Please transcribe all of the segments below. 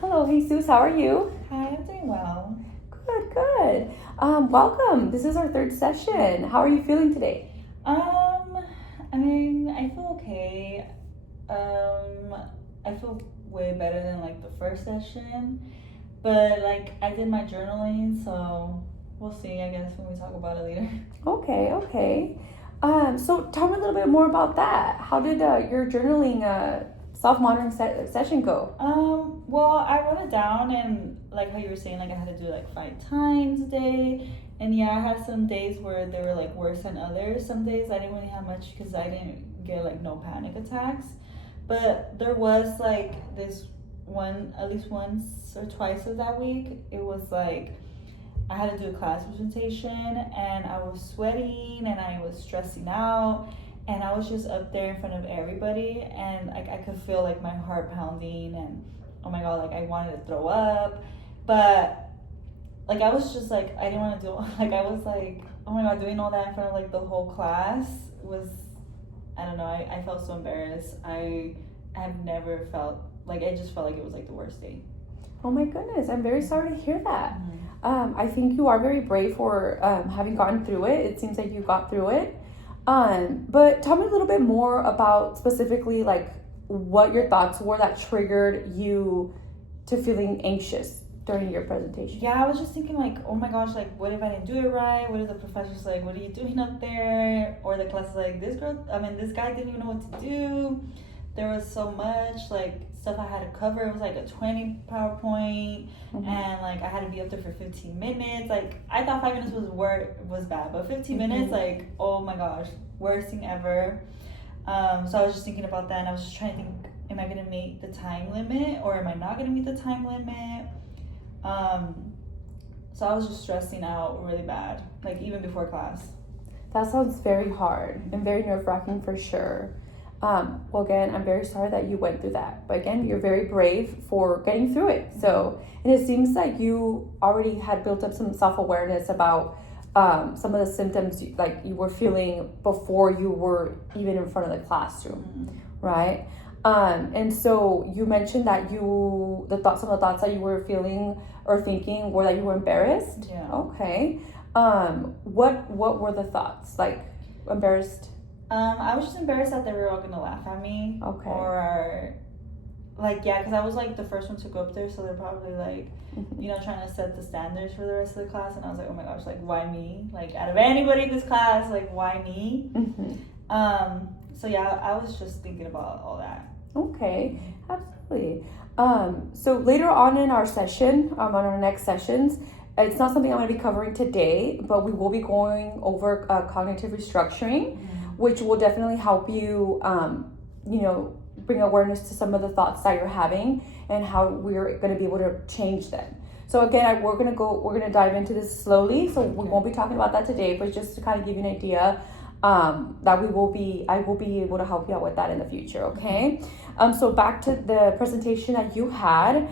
Hello, Jesus. How are you? Hi, I'm doing well. Good, good. Welcome. This is our third session. How are you feeling today? Um, I mean, I feel okay. I feel way better than like the first session, but like I did my journaling, so we'll see, I guess, when we talk about it later. Okay, okay. So tell me a little bit more about that. How did your journaling self-monitoring session go? Well, I wrote it down and like how you were saying, like I had to do it like 5 times a day. And yeah, I had some days where they were like worse than others. Some days I didn't really have much because I didn't get like no panic attacks. But there was like this one, at least once or twice of that week, it was like I had to do a class presentation and I was sweating and I was stressing out and I was just up there in front of everybody and like I could feel like my heart pounding and oh my god, like I wanted to throw up. But like I was just like I didn't want to do like I was like, oh my god, doing all that in front of like the whole class was, I don't know, I felt so embarrassed. I have never felt like, I just felt like it was like the worst day. Oh my goodness, I'm very sorry to hear that. Mm-hmm. I think you are very brave for having gotten through it. It seems like you got through it. But tell me a little bit more about specifically like what your thoughts were that triggered you to feeling anxious during your presentation. Yeah, I was just thinking like, oh my gosh, like what if I didn't do it right? What if the professor's like, what are you doing up there? Or the class is like, this guy didn't even know what to do. There was so much like stuff I had to cover. It was like a 20 PowerPoint, and like I had to be up there for 15 minutes. Like I thought 5 minutes was bad, but 15 minutes, like oh my gosh, worst thing ever. So I was just thinking about that, and I was just trying to think, am I gonna make the time limit or am I not gonna meet the time limit? So I was just stressing out really bad, like even before class. That sounds very hard and very nerve-wracking for sure. Well, again, I'm very sorry that you went through that. But again, you're very brave for getting through it. So, and it seems like you already had built up some self-awareness about some of the symptoms like you were feeling before you were even in front of the classroom, right? And so you mentioned that some of the thoughts that you were feeling or thinking were that you were embarrassed. Yeah. Okay. What were the thoughts? Like embarrassed? I was just embarrassed that they were all gonna laugh at me. Okay. Or like yeah, because I was like the first one to go up there, so they're probably like, trying to set the standards for the rest of the class. And I was like, oh my gosh, like why me? Like out of anybody in this class, like why me? So yeah, I was just thinking about all that. Okay, absolutely. So later on in our session, on our next sessions, it's not something I'm going to be covering today, but we will be going over cognitive restructuring, which will definitely help you, bring awareness to some of the thoughts that you're having and how we're going to be able to change them. So again, we're gonna dive into this slowly. So we won't be talking about that today, but just to kind of give you an idea that I will be able to help you out with that in the future. Okay. So back to the presentation that you had.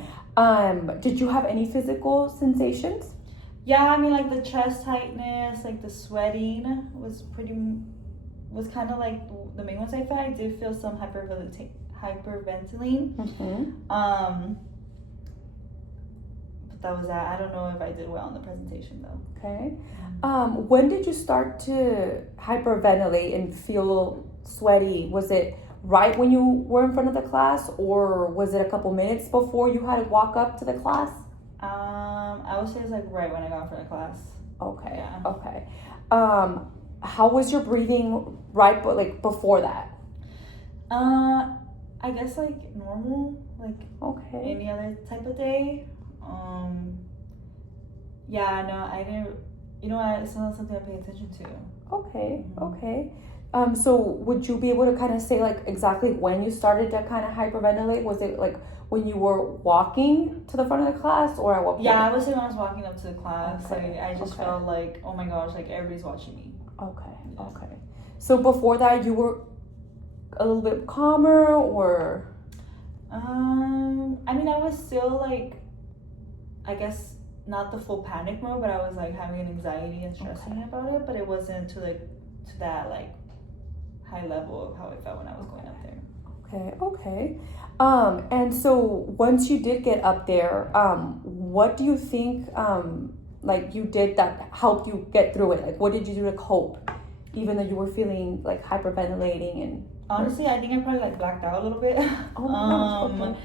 Did you have any physical sensations? Yeah, I mean like the chest tightness, like the sweating was kind of like the main ones I felt. I did feel some hyperventilating. But that was that. I don't know if I did well in the presentation though. Okay. When did you start to hyperventilate and feel sweaty? Was it right when you were in front of the class, or was it a couple minutes before you had to walk up to the class? I would say it's like right when I got in front of class. Okay. Yeah. Okay. How was your breathing before that? I guess like normal, like Okay. any other type of day. Yeah, no, I didn't. You know what? It's not something I pay attention to. Okay. Okay. So would you be able to kind of say like exactly when you started to kind of hyperventilate? Was it like when you were walking to the front of the class, or at what point? Yeah, I would say when I was walking up to the class, Okay. like I just felt like, oh my gosh, like everybody's watching me. Okay. Yeah. Okay. So before that, you were a little bit calmer, or? I mean, I was still like, I guess not the full panic mode, but I was like having an anxiety and stressing about it. But it wasn't to that like high level of how I felt when I was going up there. Okay. And so once you did get up there, what do you think, like you did that helped you get through it? Like, what did you do to cope, even though you were feeling like hyperventilating and? Honestly, I think I probably like blacked out a little bit. Oh my gosh, okay.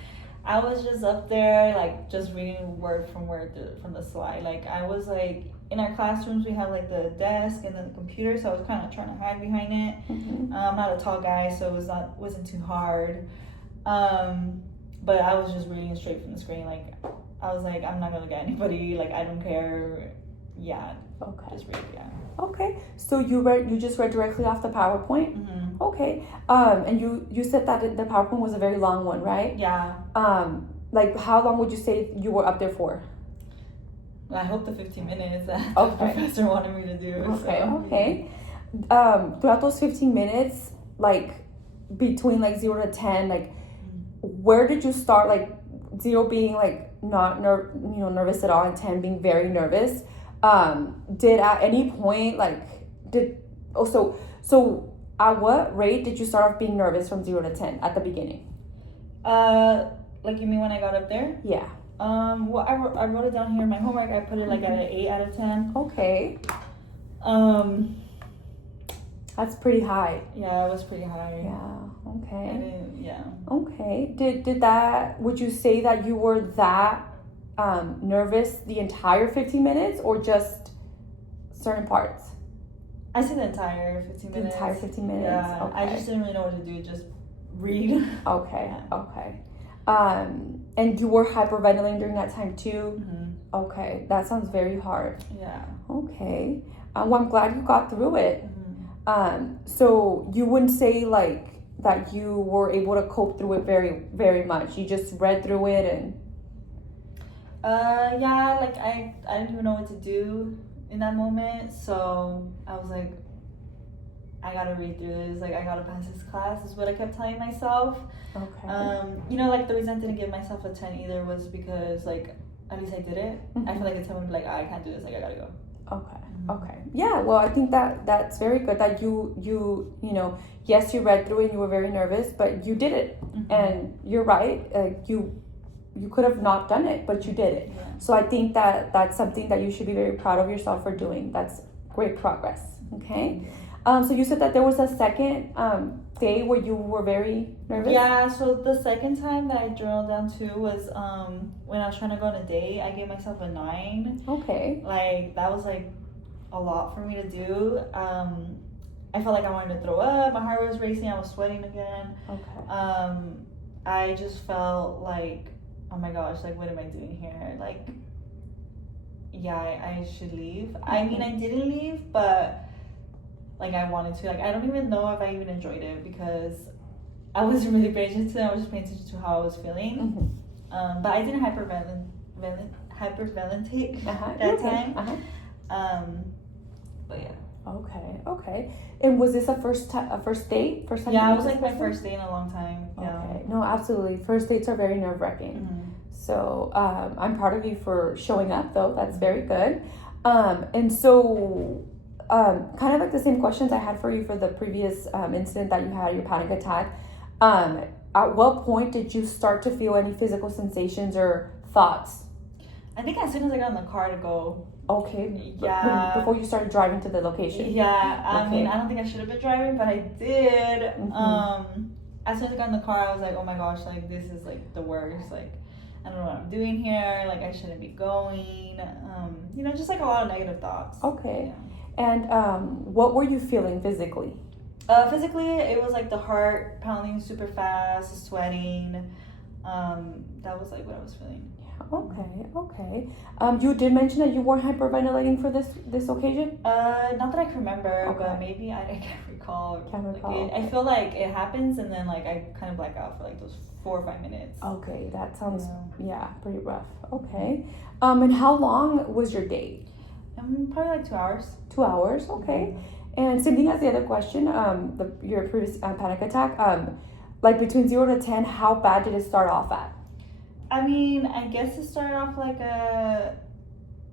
I was just up there, like just reading word from word from the slide. Like I was like in our classrooms, we have like the desk and then the computer, so I was kind of trying to hide behind it. Mm-hmm. I'm not a tall guy, so it wasn't too hard. But I was just reading straight from the screen. Like I was like, I'm not gonna look at anybody. Like I don't care. Yeah. Okay. Just read. Yeah. Okay. So you just read directly off the PowerPoint. Mm-hmm. Okay. And you said that the PowerPoint was a very long one, right? Yeah. Like how long would you say you were up there for? I hope the 15 minutes that Okay. the professor wanted me to do. Okay. So. Okay. Throughout those 15 minutes, like between like 0 to 10, like where did you start? Like 0 being like not nervous at all, and 10 being very nervous. Did at any point so at what rate did you start off being nervous from 0 to 10 at the beginning? Like you mean when I got up there? Yeah. Well, I wrote it down here in my homework. I put it like at an 8 out of 10. Okay. That's pretty high. Yeah, it was pretty high. Yeah. Okay. Yeah. Okay. Did that? Would you say that you were that nervous the entire 15 minutes, or just certain parts? I say the entire 15 minutes. The entire 15 minutes. Yeah. Okay. I just didn't really know what to do. Just read. Okay. Yeah. Okay. And you were hyperventilating during that time too? Mm-hmm. Okay. That sounds very hard. Yeah. Okay. Well, I'm glad you got through it. Mm-hmm. So you wouldn't say like that you were able to cope through it very, very much. You just read through it and. Yeah. Like I didn't even know what to do in that moment, so I was like, I gotta read through this. Like I gotta pass this class. Is what I kept telling myself. Okay. Like the reason I didn't give myself a 10 either was because like at least I did it. I feel like a 10 would be like, I can't do this. Like I gotta go. Okay. Mm-hmm. Okay. Yeah. Well, I think that's very good that you yes, you read through it and you were very nervous, but you did it. Mm-hmm. And you're right. You could have not done it, but you did it. Yeah. So I think that's something that you should be very proud of yourself for doing. That's great progress. Okay. So you said that there was a second day where you were very nervous? Yeah, so the second time that I journaled down to was when I was trying to go on a date. I gave myself a 9. Okay. Like that was like a lot for me to do. I felt like I wanted to throw up. My heart was racing. I was sweating again. Okay. I just felt like, oh my gosh, like what am I doing here? Like, yeah, I should leave. I mean, I didn't leave, but like I wanted to. Like I don't even know if I even enjoyed it because I wasn't really paying attention. I was just paying attention to how I was feeling. Mm-hmm. But I didn't hyperventilate that time. But yeah. Okay. And was this a first date? First time? Yeah, it was like my first date in a long time. Yeah. Okay. No, absolutely. First dates are very nerve-wracking. Mm-hmm. So I'm proud of you for showing up, though. That's very good. And so kind of like the same questions I had for you for the previous incident that you had, your panic attack. At what point did you start to feel any physical sensations or thoughts? I think as soon as I got in the car to go. Okay. Yeah. Before you started driving to the location. Yeah. I Okay. mean, I don't think I should have been driving, but I did. Mm-hmm. As soon as I got in the car, I was like, oh my gosh, like this is like the worst. Like I don't know what I'm doing here. Like I shouldn't be going. Just like a lot of negative thoughts. Okay. Yeah. And what were you feeling physically? Physically, it was like the heart pounding super fast, sweating. That was like what I was feeling. Okay. You did mention that you weren't hyperventilating for this occasion? Not that I can remember, Okay. but maybe I can't recall. Can't recall, Like I feel like it happens and then like I kind of black out for like those 4 or 5 minutes. Okay, that sounds pretty rough. Okay. And how long was your date? Probably like 2 hours. 2 hours. Okay. And same thing as the other question. Your previous panic attack. Like between 0 to 10, how bad did it start off at? I mean, I guess it started off like a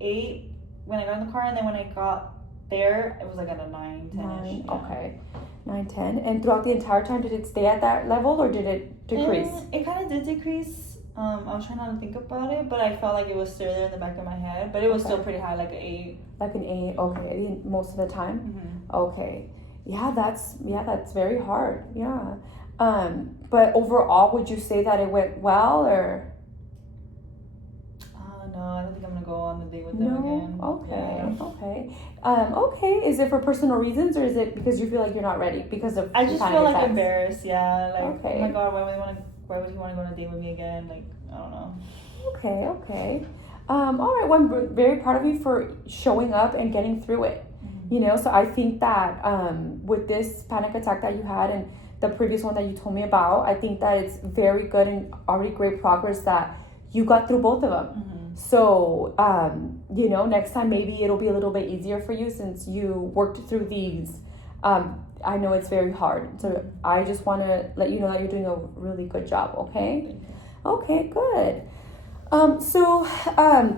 8 when I got in the car, and then when I got there, it was like at a 9, 10-ish. 9. Okay. 9, 10. And throughout the entire time, did it stay at that level or did it decrease? It kind of did decrease. I was trying not to think about it, but I felt like it was still there in the back of my head. But it was still pretty high, like an 8. Like an 8, okay, most of the time? Mm-hmm. Okay. Yeah, that's very hard. Yeah. But overall, would you say that it went well or? No, I don't think I'm gonna go on the date with them again. Okay. Okay. Is it for personal reasons or is it because you feel like you're not ready because of? I just panic feel like attacks? embarrassed. Yeah. Like, Okay. oh my God, why would he want to go on a date with me again? Like, I don't know. Okay. All right. Well, I'm very proud of you for showing up and getting through it. Mm-hmm. You know, so I think that with this panic attack that you had and the previous one that you told me about, I think that it's very good and already great progress that you got through both of them. Mm-hmm. So, you know, next time maybe it'll be a little bit easier for you since you worked through these. I know it's very hard. So I just want to let you know that you're doing a really good job, okay? Okay, good. So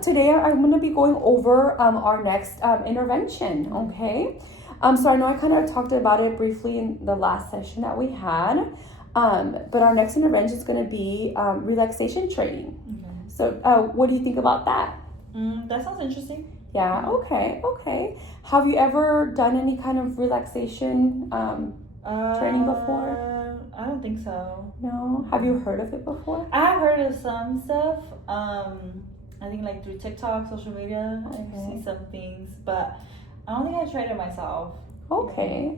today I'm going to be going over our next intervention, okay? So I know I kind of talked about it briefly in the last session that we had, but our next intervention is going to be relaxation training. Okay. So what do you think about that? That sounds interesting. Yeah, okay. Have you ever done any kind of relaxation training before? I don't think so. No? Have you heard of it before? I have heard of some stuff. I think like through TikTok, social media, I've seen some things, but I don't think I tried it myself. Okay.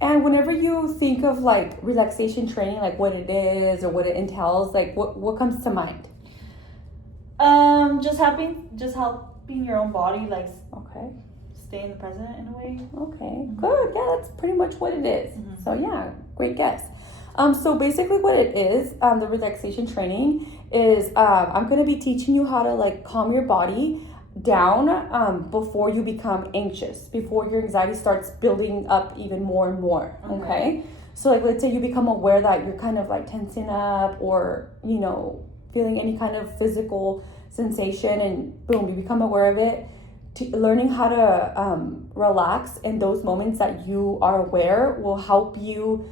And whenever you think of like relaxation training, like what it is or what it entails, like what comes to mind? Just helping your own body, like Okay. stay in the present in a way. Okay, good. Yeah, that's pretty much what it is. Mm-hmm. So yeah, great guess. So basically what it is, the relaxation training is, I'm going to be teaching you how to like calm your body down before you become anxious, before your anxiety starts building up even more and more. Okay. So like, let's say you become aware that you're kind of like tensing up or, you know, feeling any kind of physical sensation and boom, you become aware of it. Learning how to relax in those moments that you are aware will help you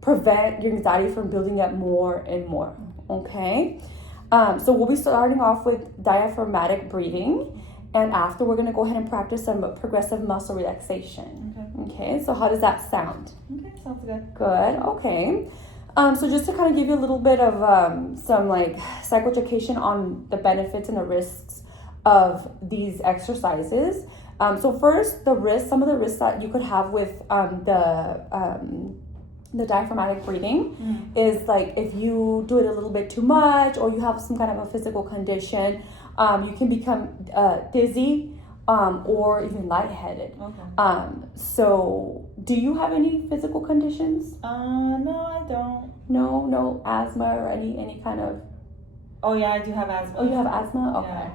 prevent your anxiety from building up more and more. Okay. So we'll be starting off with diaphragmatic breathing, and after we're going to go ahead and practice some progressive muscle relaxation. Okay. So how does that sound? Okay, sounds good. Good. Okay. So just to kind of give you a little bit of some like psychoeducation on the benefits and the risks of these exercises. So first, some of the risks that you could have with the diaphragmatic breathing is like if you do it a little bit too much or you have some kind of a physical condition, you can become dizzy or even lightheaded. Okay. So do you have any physical conditions? No, I don't. No asthma or any kind of. Oh yeah, I do have asthma. Oh, you have asthma? Okay.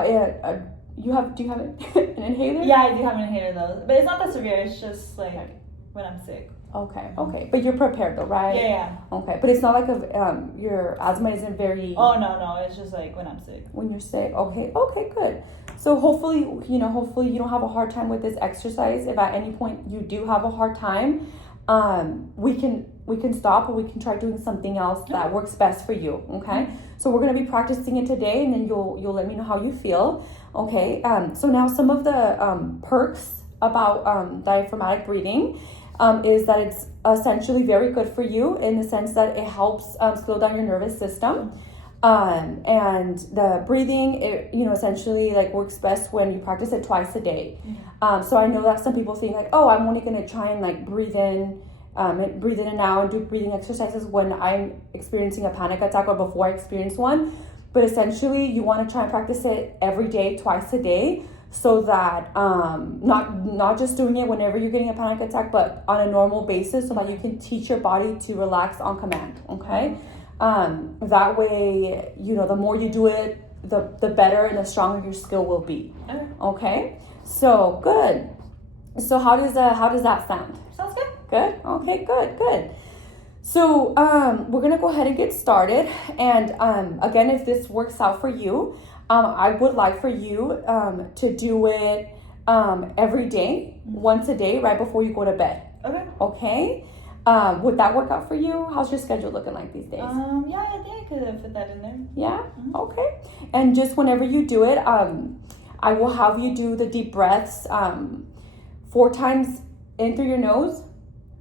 Yeah. Okay. Do you have an inhaler? Yeah, I do have an inhaler though, but it's not that severe. It's just like when I'm sick. Okay. But you're prepared though, right? Yeah. Okay, but it's not like your asthma isn't very. Oh no, it's just like when I'm sick. When you're sick, okay, good. So hopefully you don't have a hard time with this exercise. If at any point you do have a hard time, we can stop or we can try doing something else that works best for you. Okay, so we're gonna be practicing it today, and then you'll let me know how you feel. Okay, so now some of the perks about diaphragmatic breathing. Is that it's essentially very good for you in the sense that it helps slow down your nervous system. And the breathing, essentially like works best when you practice it twice a day. So I know that some people think like, oh, I'm only going to try and like breathe in and out and do breathing exercises when I'm experiencing a panic attack or before I experience one. But essentially you want to try and practice it every day, twice a day, so that not just doing it whenever you're getting a panic attack, but on a normal basis, so that you can teach your body to relax on command. Okay. That way, the more you do it, the better and the stronger your skill will be. Okay. So good. So how does that sound? Sounds good. Good. Okay. Good. So we're gonna go ahead and get started. And again, if this works out for you, I would like for you to do it every day, once a day, right before you go to bed. Okay. Okay? Would that work out for you? How's your schedule looking like these days? Yeah, I think I could fit that in there. Yeah? Mhm. Okay. And just whenever you do it, I will have you do the deep breaths 4 times in through your nose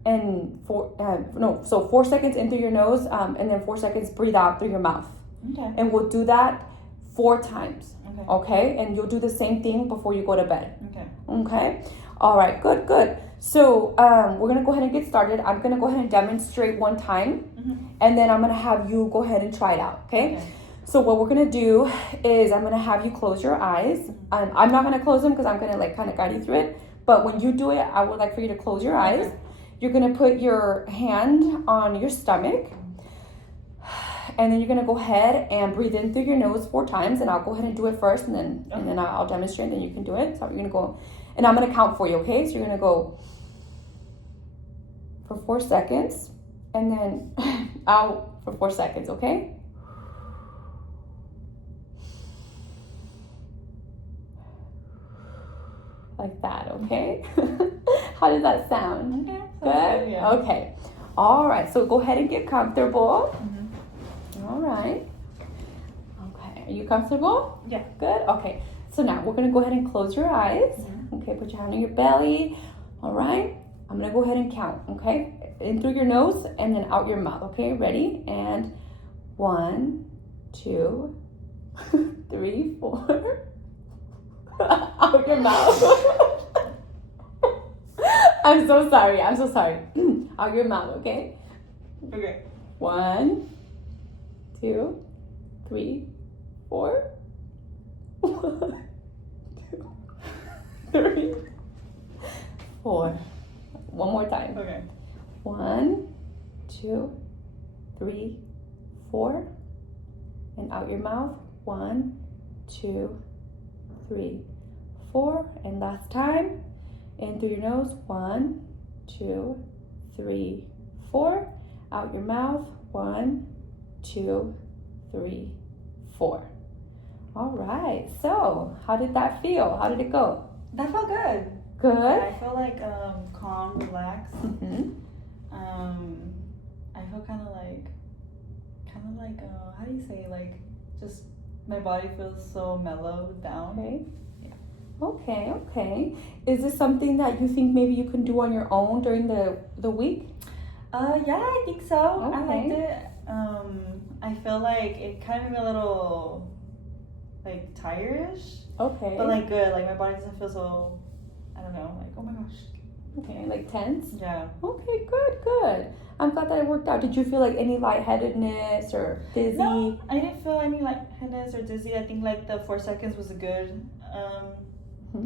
and 4 seconds in through your nose and then 4 seconds breathe out through your mouth. Okay. And we'll do that 4 times. Okay. Okay? And you'll do the same thing before you go to bed. Okay. Okay? All right, good. So we're going to go ahead and get started. I'm going to go ahead and demonstrate one time, and then I'm going to have you go ahead and try it out, okay? So what we're going to do is I'm going to have you close your eyes. I'm not going to close them because I'm going to like kind of guide you through it. But when you do it, I would like for you to close your eyes. Okay. You're going to put your hand on your stomach, and then you're going to go ahead and breathe in through your nose 4 times, and I'll go ahead and do it first, and then I'll demonstrate, and then you can do it. So you're going to go, and I'm going to count for you, okay? So you're going to go for 4 seconds, and then out for 4 seconds, okay? Like that, okay? How does that sound? Okay. Good? Yeah. Okay. All right, so go ahead and get comfortable. All right. Okay, are you comfortable? Yeah. Good? Okay, so now we're gonna go ahead and close your eyes. Okay, put your hand on your belly. All right, I'm gonna go ahead and count, okay? In through your nose and then out your mouth, okay? Ready? And 1, 2, 3, 4. Out your mouth. I'm so sorry. Out your mouth, okay? Okay. 1, 2, 3, 4. 1, 2, 3, 4. One more time. Okay. 1, 2, 3, 4. And out your mouth. 1, 2, 3, 4. And last time. In through your nose. 1, 2, 3, 4. Out your mouth. 1, 2, 3, 4. All right. So, how did that feel? How did it go? That felt good. Good. I feel like calm, relaxed. Mm-hmm. I feel kind of like how do you say, like, just my body feels so mellowed down. Okay. Yeah. Okay. Is this something that you think maybe you can do on your own during the week? Yeah, I think so. I Okay. liked it. I feel like it kind of made me a little like tired-ish, Okay. but like good. Like my body doesn't feel so, I don't know, like, oh my gosh. Okay, like tense? Yeah. Okay, good. I'm glad that it worked out. Did you feel like any lightheadedness or dizzy? No, I didn't feel any lightheadedness or dizzy. I think like the 4 seconds was a good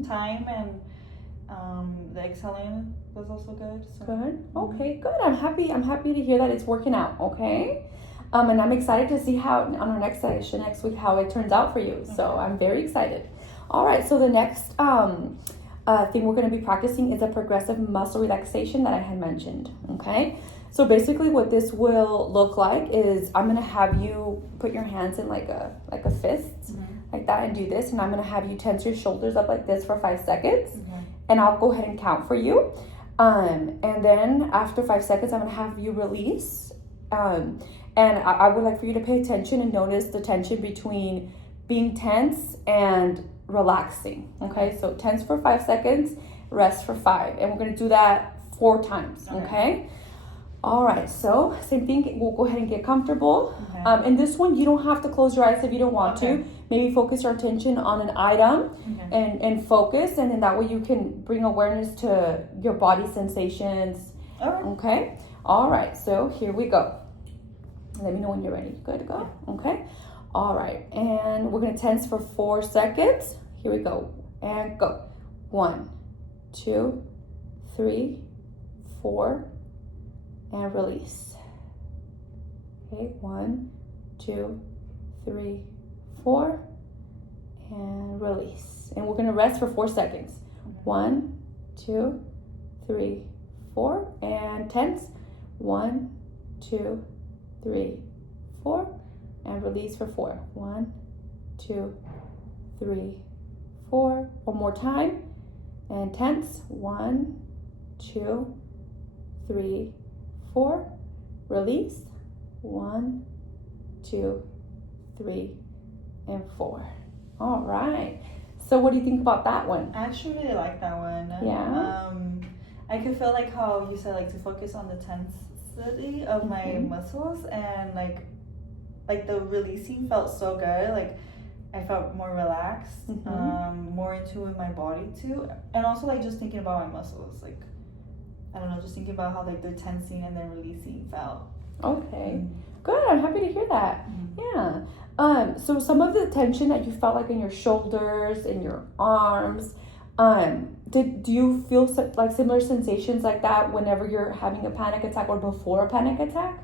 time, and the exhaling was also good. So. Good. Okay, good. I'm happy to hear that it's working out, okay? And I'm excited to see how on our next session next week how it turns out for you. So I'm very excited. All right, so the next thing we're going to be practicing is a progressive muscle relaxation that I had mentioned, okay? So basically what this will look like is I'm going to have you put your hands in like a fist, like that, and do this, and I'm going to have you tense your shoulders up like this for 5 seconds, and I'll go ahead and count for you. And then after 5 seconds, I'm going to have you release. And I would like for you to pay attention and notice the tension between being tense and relaxing. Okay, so tense for 5 seconds, rest for 5. And we're going to do that 4 times. Okay? All right, so same thing. We'll go ahead and get comfortable. And this one, you don't have to close your eyes if you don't want to. Maybe focus your attention on an item and focus. And then that way you can bring awareness to your body sensations. Okay? All right, so here we go. Let me know when you're ready. Good to go? Okay. All right. And we're going to tense for 4 seconds. Here we go. And go. 1, 2, 3, 4. And release. Okay. 1, 2, 3, 4. And release. And we're going to rest for 4 seconds. 1, 2, 3, 4. And tense. 1, 2, 3, 4, and release for 4. 1, 2, 3, 4. One more time. and tense. 1, 2, 3, 4. Release. 1, 2, 3, and 4. All right. So what do you think about that one? I actually really like that one. Yeah. I could feel like how you said like to focus on the tensity of my muscles, and like the releasing felt so good. Like I felt more relaxed, more in tune with my body too, and also like just thinking about my muscles. Like I don't know, just thinking about how like they're tensing and then releasing felt. Okay. Good. I'm happy to hear that. Yeah. So some of the tension that you felt like in your shoulders, in your arms, do you feel like similar sensations like that whenever you're having a panic attack or before a panic attack?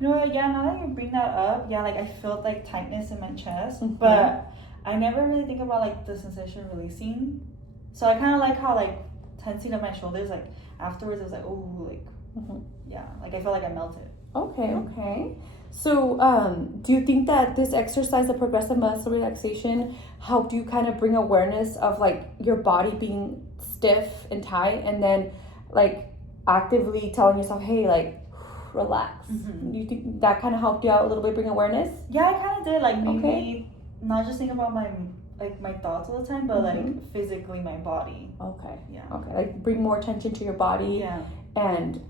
You know, yeah, now that you bring that up, yeah, like I felt like tightness in my chest, but I never really think about like the sensation releasing. So I kind of like how like tensing of my shoulders, like afterwards it was like, oh, like, yeah, like I felt like I melted. Okay. So, do you think that this exercise, the progressive muscle relaxation, helped you kind of bring awareness of like your body being stiff and tight, and then like actively telling yourself, hey, like relax? You think that kind of helped you out a little bit, bring awareness? Yeah, I kind of did. Like maybe not just think about my thoughts all the time, but like physically my body. Okay. Yeah. Okay. Like bring more attention to your body. Yeah. And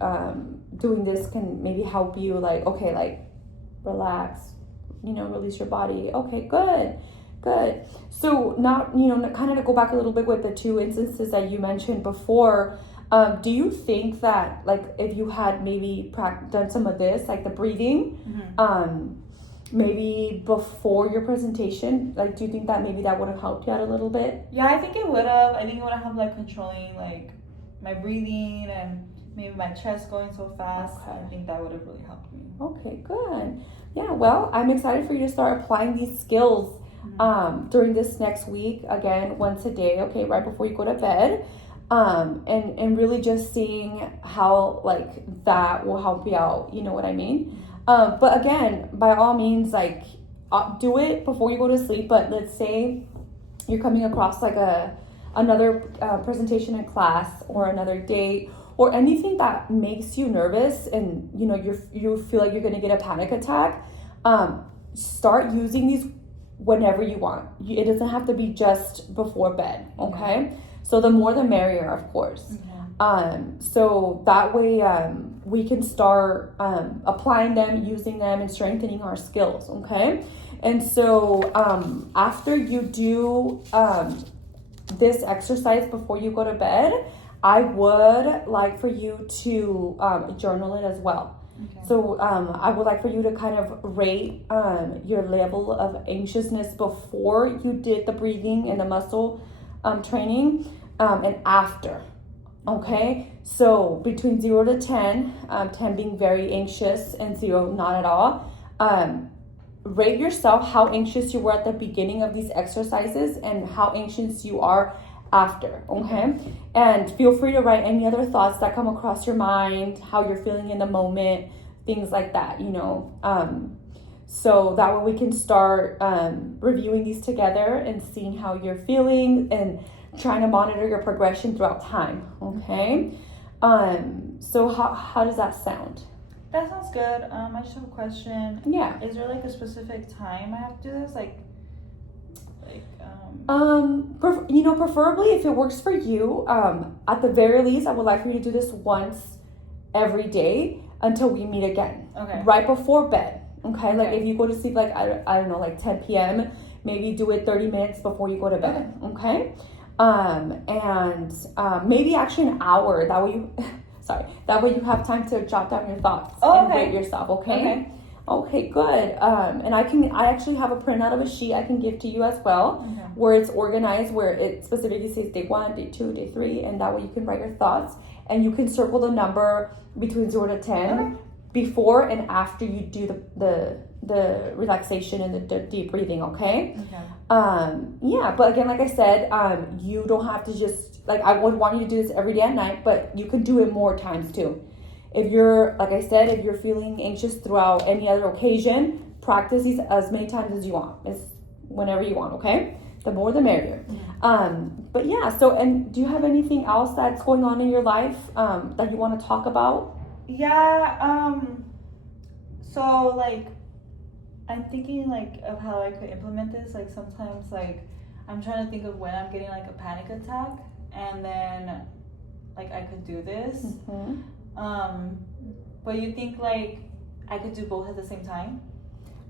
doing this can maybe help you like, okay, like relax, release your body. Okay, good. So not, kind of to go back a little bit with the 2 instances that you mentioned before, do you think that like if you had maybe done some of this, like the breathing, maybe before your presentation, like do you think that maybe that would have helped you out a little bit? Yeah, I think it would have. I think it would have like controlling like my breathing and maybe my chest going so fast. Okay. I think that would have really helped me. Okay, good. Yeah, well, I'm excited for you to start applying these skills during this next week. Again, once a day, okay, right before you go to bed. And really just seeing how like that will help you out. You know what I mean? But again, by all means, like do it before you go to sleep. But let's say you're coming across like another presentation in class or another date, or anything that makes you nervous and you feel like you're going to get a panic attack, start using these whenever you want. It doesn't have to be just before bed, okay? So the more the merrier, of course. So that way we can start applying them, using them, and strengthening our skills, okay? And so after you do this exercise before you go to bed, I would like for you to journal it as well. Okay. So I would like for you to kind of rate your level of anxiousness before you did the breathing and the muscle training and after. Okay, so between 0 to 10, 10 being very anxious and 0 not at all. Rate yourself how anxious you were at the beginning of these exercises and how anxious you are after, okay? And feel free to write any other thoughts that come across your mind, how you're feeling in the moment, things like that, so that way we can start reviewing these together and seeing how you're feeling and trying to monitor your progression throughout time, okay? So how does that sound? That sounds good. I just have a question. Yeah. Is there like a specific time I have to do this? Preferably if it works for you, at the very least, I would like for you to do this once every day until we meet again. Okay. Right before bed. Okay. Like if you go to sleep, like, I don't know, like 10 p.m., maybe do it 30 minutes before you go to bed. Okay. Maybe actually an hour. That way that way you have time to jot down your thoughts and rate yourself. Okay, good. And I actually have a printout of a sheet I can give to you as well, where it's organized, where it specifically says day 1, day 2, day 3, and that way you can write your thoughts, and you can circle the number between 0 to 10 before and after you do the relaxation and the deep breathing. Okay. But again, like I said, you don't have to just, like, I would want you to do this every day at night, but you could do it more times too. If you're, like I said, if you're feeling anxious throughout any other occasion, practice these as many times as you want. It's whenever you want, okay? The more the merrier. But yeah, so, and do you have anything else that's going on in your life that you want to talk about? Yeah, so like I'm thinking like of how I could implement this. Like sometimes like I'm trying to think of when I'm getting like a panic attack, and then like I could do this. But you think like I could do both at the same time?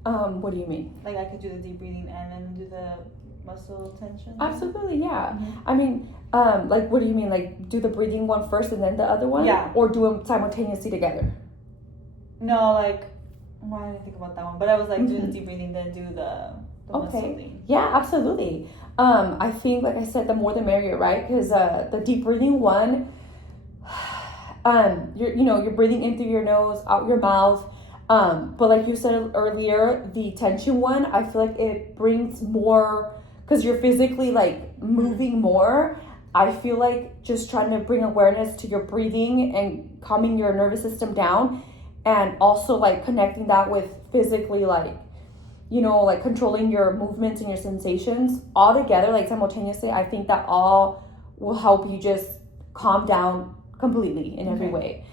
What do you mean? Like I could do the deep breathing and then do the muscle tension? Absolutely, yeah. I mean, like, what do you mean? Like, do the breathing one first and then the other one? Yeah. Or do them simultaneously together? No, like, well, I didn't think about that one. But I was like, do the deep breathing, then do the muscle thing. Yeah, absolutely. I think, like I said, the more the merrier, right? Because the deep breathing one, you're breathing in through your nose, out your mouth. But like you said earlier, the tension one, I feel like it brings more, because you're physically like moving more. I feel like just trying to bring awareness to your breathing and calming your nervous system down, and also like connecting that with physically like, like controlling your movements and your sensations all together, like simultaneously. I think that all will help you just calm down completely in every way.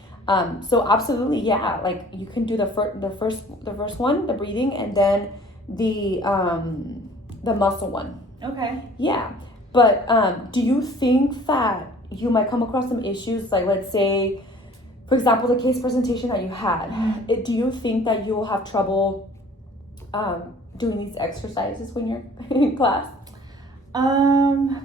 So absolutely, yeah, like you can do the first one, the breathing, and then the muscle one. Okay. Yeah, but do you think that you might come across some issues, like let's say, for example, the case presentation that you had? Do you think that you will have trouble doing these exercises when you're in class?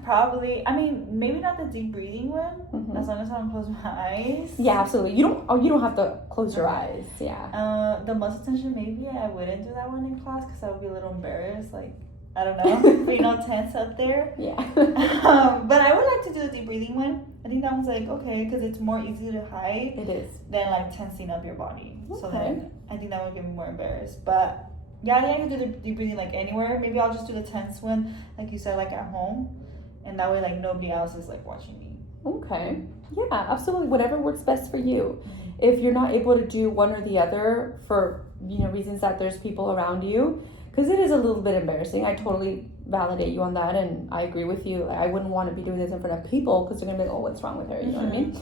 Probably. I mean, maybe not the deep breathing one, as long as I don't close my eyes. Yeah, absolutely. You don't have to close your eyes. Yeah. The muscle tension, maybe I wouldn't do that one in class because I would be a little embarrassed. Like, I don't know, being all tense up there. Yeah. But I would like to do the deep breathing one. I think that one's like okay because it's more easy to hide. It is. Than like tensing up your body. Okay. So then I think that would get me more embarrassed. But yeah, I think I can do the deep breathing like anywhere. Maybe I'll just do the tense one, like you said, like at home, and that way like nobody else is like watching me. Okay. Yeah, absolutely. Whatever works best for you. If you're not able to do one or the other for reasons that there's people around you, because it is a little bit embarrassing. I totally validate you on that, and I agree with you. I wouldn't want to be doing this in front of people because they're gonna be like, oh, what's wrong with her? You know what I mean?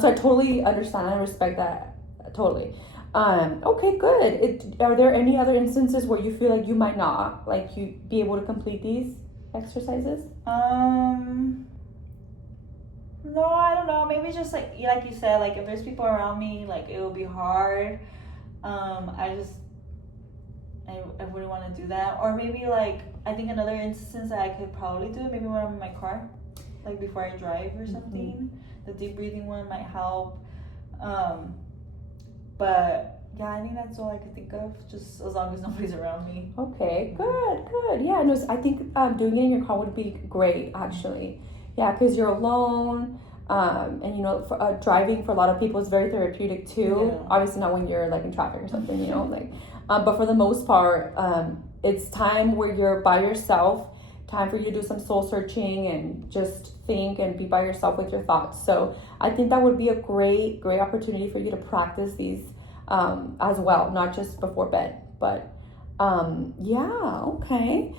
So I totally understand and respect that. Totally. Okay, good. Are there any other instances where you feel like you might not you be able to complete these exercises? No, I don't know. Maybe just like you said, like if there's people around me, like it will be hard. I wouldn't want to do that. Or maybe like I think another instance that I could probably do maybe when I'm in my car, like before I drive or something. The deep breathing one might help. But yeah, I think that's all I could think of, just as long as nobody's around me. Okay, good. Yeah, no, I think doing it in your car would be great, actually. Yeah, because you're alone, and driving for a lot of people is very therapeutic too. Yeah. Obviously not when you're like in traffic or something, but for the most part, it's time where you're by yourself, time for you to do some soul searching and just think and be by yourself with your thoughts. So I think that would be a great opportunity for you to practice these as well, not just before bed, but okay.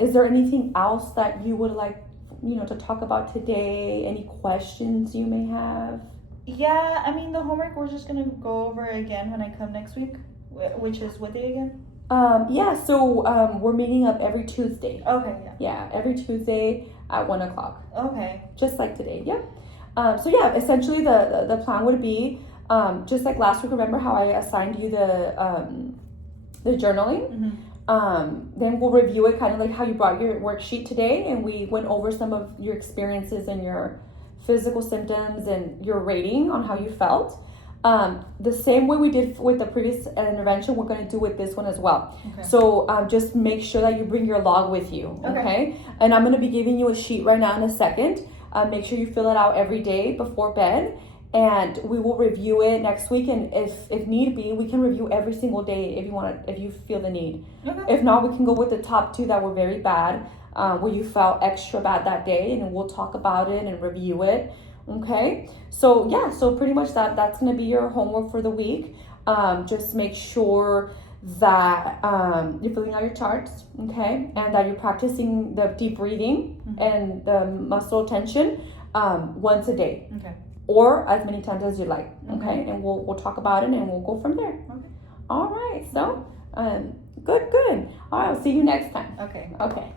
Is there anything else that you would like to talk about today? Any questions you may have? Yeah, I mean the homework we're just gonna go over again when I come next week, which is what day again? So we're meeting up every Tuesday. Okay, Yeah, every Tuesday at 1:00. Okay. Just like today, yep. So yeah, essentially the plan would be just like last week. Remember how I assigned you the journaling? Then we'll review it, kind of like how you brought your worksheet today, and we went over some of your experiences and your physical symptoms and your rating on how you felt. The same way we did with the previous intervention, we're going to do with this one as well. Okay. So just make sure that you bring your log with you, okay? And I'm going to be giving you a sheet right now in a second. Make sure you fill it out every day before bed, and we will review it next week. And if need be, we can review every single day if you feel the need. Okay. If not, we can go with the top 2 that were very bad, where you felt extra bad that day, and we'll talk about it and review it. Okay, so yeah, so pretty much that's gonna be your homework for the week. Just make sure that you're filling out your charts, okay, and that you're practicing the deep breathing and the muscle tension once a day. Okay. Or as many times as you like, okay? And we'll talk about it and we'll go from there. Okay. All right. So, good. All right. I'll see you next time. Okay. Okay.